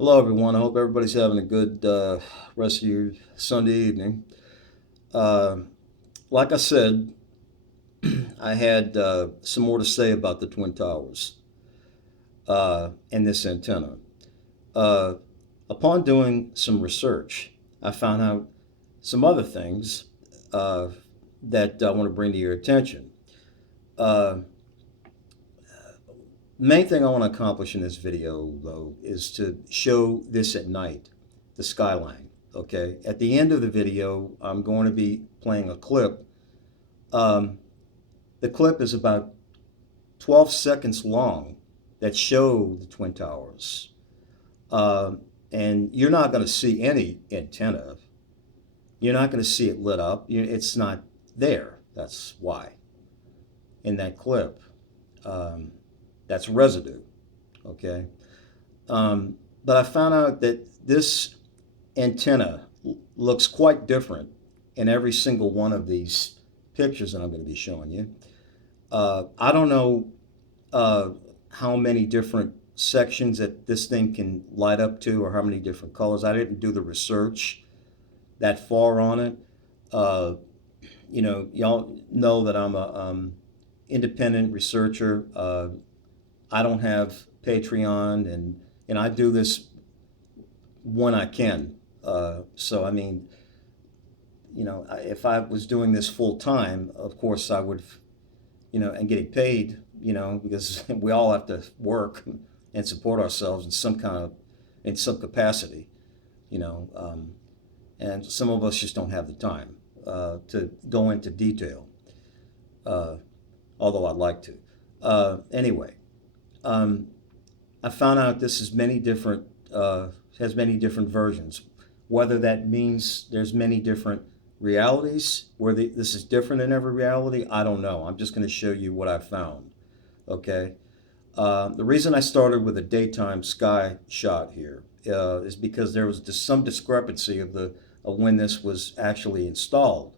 Hello, everyone. I hope everybody's having a good rest of your Sunday evening. Uh, like I said, I had some more to say about the Twin Towers and this antenna. Uh, Upon doing some research, I found out some other things uh, that I want to bring to your attention. Uh, Main thing I want to accomplish in this video, though, is to show this at night, the skyline. Okay. At the end of the video, I'm going to be playing a clip. Um, the clip is about 12 seconds long that show the Twin Towers. Uh, and you're not going to see any antenna. You're not going to see it lit up. It's not there. That's why. In that clip, um, that's residue. Okay. But I found out that this antenna looks quite different in every single one of these pictures that I'm going to be showing you. I don't know uh, how many different sections that this thing can light up to or how many different colors. I didn't do the research that far on it. Uh, y'all know that I'm a independent researcher. I don't have Patreon, and I do this when I can. So I mean, if I was doing this full time, of course I would, and getting paid, because we all have to work and support ourselves in in some capacity, you know, um, and some of us just don't have the time to go into detail, uh, although I'd like to. Anyway, um, I found out this is many different has many different versions. Whether that means there's many different realities where this is different in every reality, I don't know. I'm just going to show you what I found. Okay. The reason I started with a daytime sky shot here is because there was just some discrepancy of when this was actually installed.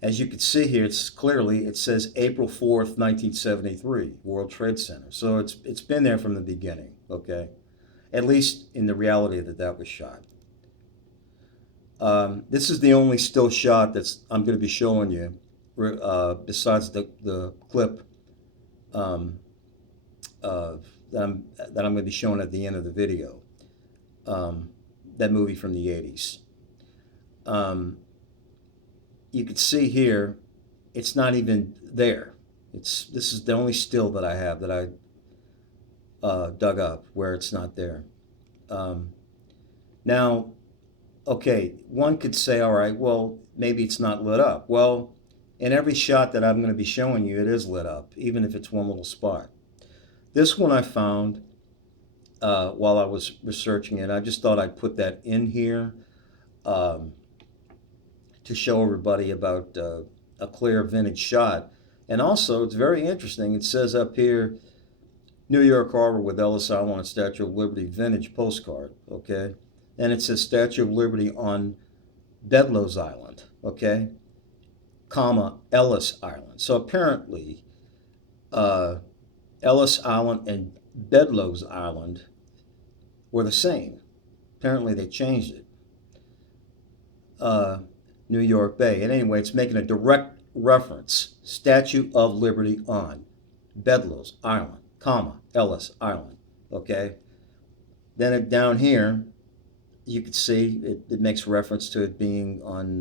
As you can see here, it says April 4th, 1973, World Trade Center. So it's been there from the beginning, okay? At least in the reality that was shot. This is the only still shot I'm going to be showing you, besides the clip um, that I'm going to be showing at the end of the video. That movie from the 80s. You can see here, it's not even there. This is the only still that I have that I dug up where it's not there. Um, Now, okay, one could say, all right, well, maybe it's not lit up. Well, in every shot that I'm going to be showing you, it is lit up, even if it's one little spot. This one I found while I was researching it. I just thought I'd put that in here um, to show everybody about a clear vintage shot. And also, it's very interesting. It says up here, New York Harbor with Ellis Island and Statue of Liberty vintage postcard, okay? And it says Statue of Liberty on Bedloe's Island, okay? Comma, Ellis Island. So apparently, uh, Ellis Island and Bedloe's Island were the same. Apparently, they changed it. Uh, New York Bay. And anyway, it's making a direct reference. Statue of Liberty on Bedloe's Island, comma, Ellis Island. Okay? Then down here, you can see it makes reference to it being on,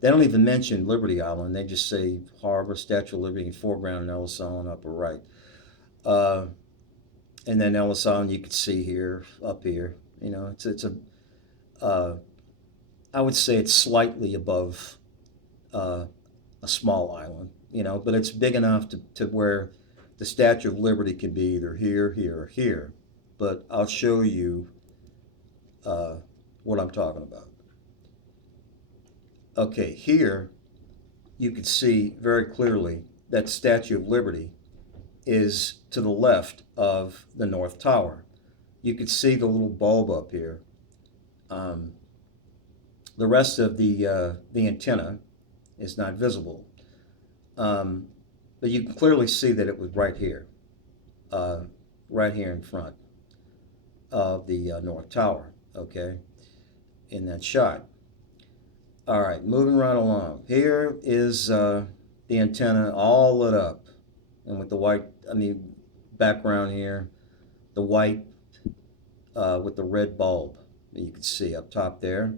they don't even mention Liberty Island. They just say Harbor, Statue of Liberty in foreground, and Ellis Island upper right. Uh, and then Ellis Island you can see here, up here. Uh, I would say it's slightly above uh, a small island, but it's big enough to where the Statue of Liberty could be either here, here, or here. But I'll show you uh, what I'm talking about. Okay, here you can see very clearly that Statue of Liberty is to the left of the North Tower. You can see the little bulb up here. Um, the rest of the antenna is not visible. But you can clearly see that it was right here in front. of the North Tower, okay, in that shot. All right, moving right along. Here is the antenna all lit up, and with the white, background here, the white with the red bulb that you can see up top there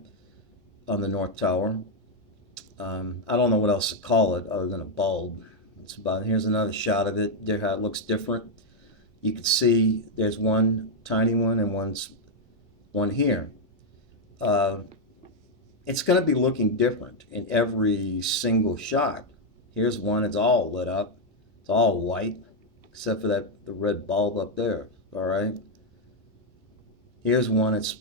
on the North Tower. I don't know what else to call it other than a bulb. It's about, here's another shot of it. There, how it looks different. You can see there's one tiny one and one here. It's going to be looking different in every single shot. Here's one, it's all lit up. It's all white, except for the red bulb up there, all right? Here's one, it's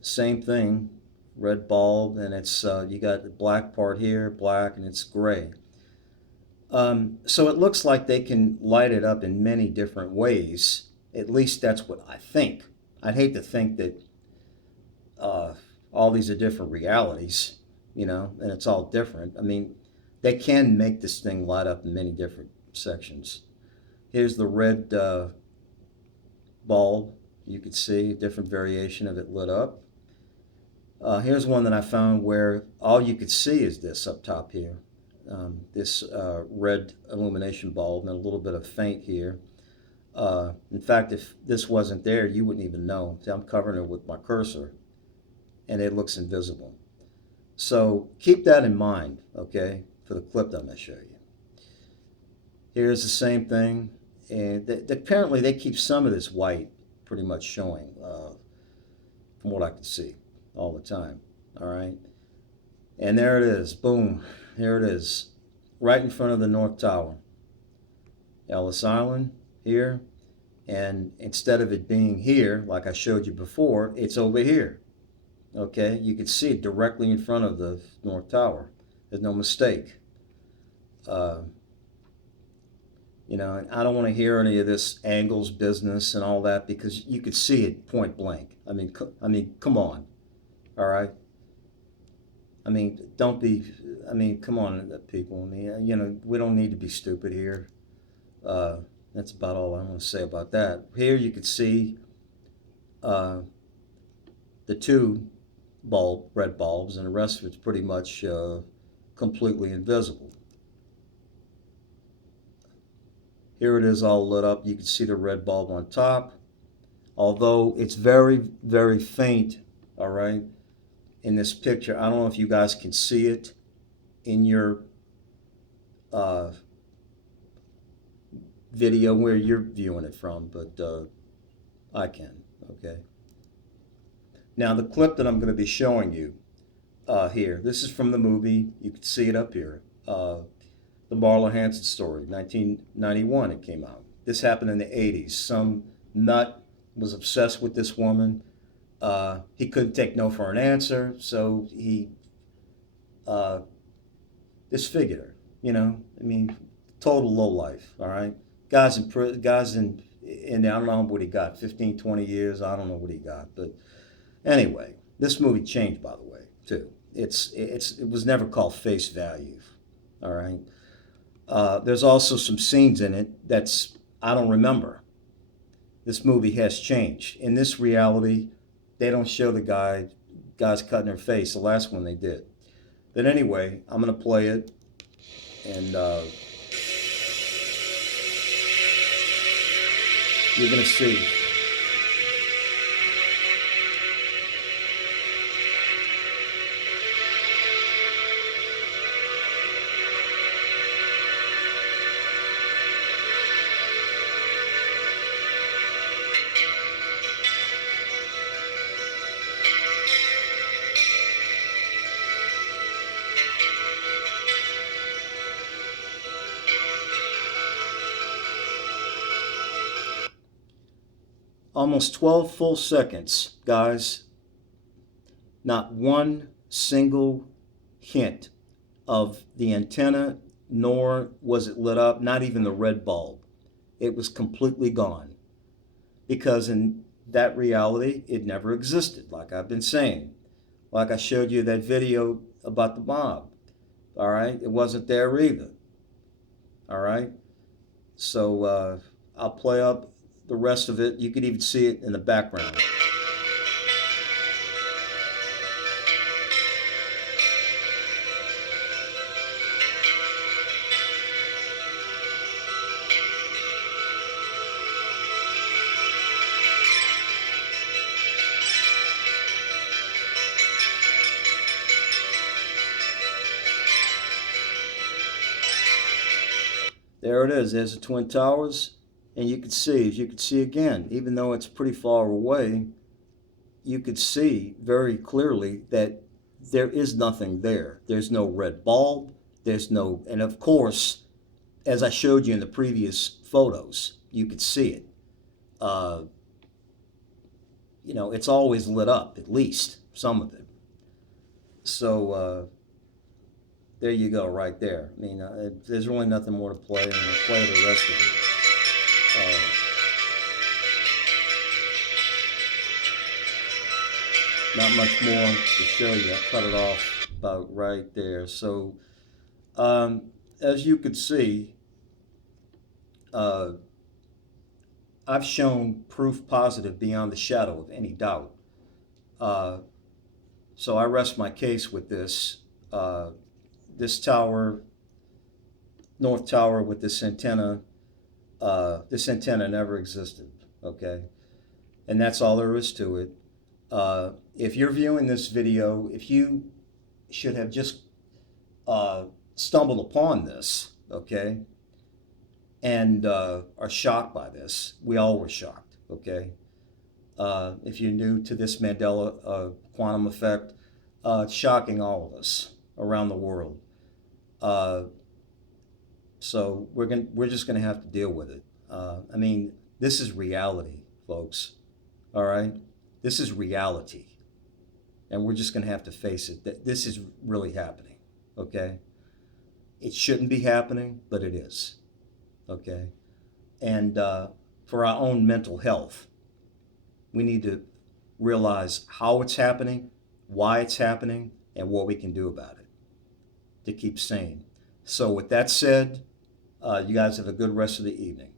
same thing, red bulb, and it's you got the black part here, black, and it's gray. So it looks like they can light it up in many different ways. At least that's what I think. I'd hate to think that all these are different realities, and it's all different. They can make this thing light up in many different sections. Here's the red bulb. You can see a different variation of it lit up. Here's one that I found where all you could see is this up top here. This red illumination bulb and a little bit of faint here. In fact, if this wasn't there, you wouldn't even know. See, I'm covering it with my cursor, and it looks invisible. So keep that in mind, okay, for the clip that I'm going to show you. Here's the same thing, and apparently they keep some of this white pretty much showing, from what I can see, all the time. All right, and there it is. Boom, here it is, right in front of the North Tower. Ellis Island here, and instead of it being here, like I showed you before, it's over here. Okay, you can see it directly in front of the North Tower. There's no mistake. And I don't want to hear any of this angles business and all that, because you could see it point blank. Come on, all right. Don't be. Come on, people. We don't need to be stupid here. That's about all I'm going to say about that. Here you can see the two red bulbs, and the rest of it's pretty much completely invisible. Here it is all lit up. You can see the red bulb on top, although it's very, very faint, all right, in this picture. I don't know if you guys can see it in your video where you're viewing it from, but I can, okay? Now the clip that I'm going to be showing you here, this is from the movie. You can see it up here. The Marla Hanson story, 1991 it came out. This happened in the 80s. Some nut was obsessed with this woman. He couldn't take no for an answer, so he disfigured her, total lowlife, all right? Guys in I don't know what he got, 15, 20 years, I don't know what he got, but anyway, this movie changed, by the way, too. It was never called Face Value, all right? There's also some scenes in it I don't remember. This movie has changed. In this reality, they don't show the guys cutting their face. The last one they did. But anyway, I'm going to play it, and you're going to see. Almost 12 full seconds, guys. Not one single hint of the antenna, nor was it lit up, not even the red bulb. It was completely gone. Because in that reality, it never existed, like I've been saying. Like I showed you that video about the mob. All right? It wasn't there either. All right? So I'll play up the rest of it. You could even see it in the background. There it is. There's the Twin Towers. And you can see, as you can see again, even though it's pretty far away, you could see very clearly that there is nothing there. There's no red bulb. There's no, and of course, as I showed you in the previous photos, you could see it. You know, it's always lit up, at least some of it. So there you go, right there. I mean, there's really nothing more to play, and I'll play the rest of it. Not much more to show you. I cut it off about right there. So, as you could see, I've shown proof positive beyond the shadow of any doubt. So I rest my case with this. This tower, North Tower with this antenna never existed, okay? And that's all there is to it. If you're viewing this video, if you should have just stumbled upon this, okay, and are shocked by this, we all were shocked, okay? If you're new to this Mandela quantum effect, it's shocking all of us around the world. So we're just gonna have to deal with it. I mean, this is reality, folks. All right, this is reality, and we're just gonna have to face it. That this is really happening. Okay, it shouldn't be happening, but it is. Okay, and for our own mental health, we need to realize how it's happening, why it's happening, and what we can do about it to keep sane. So with that said, you guys have a good rest of the evening.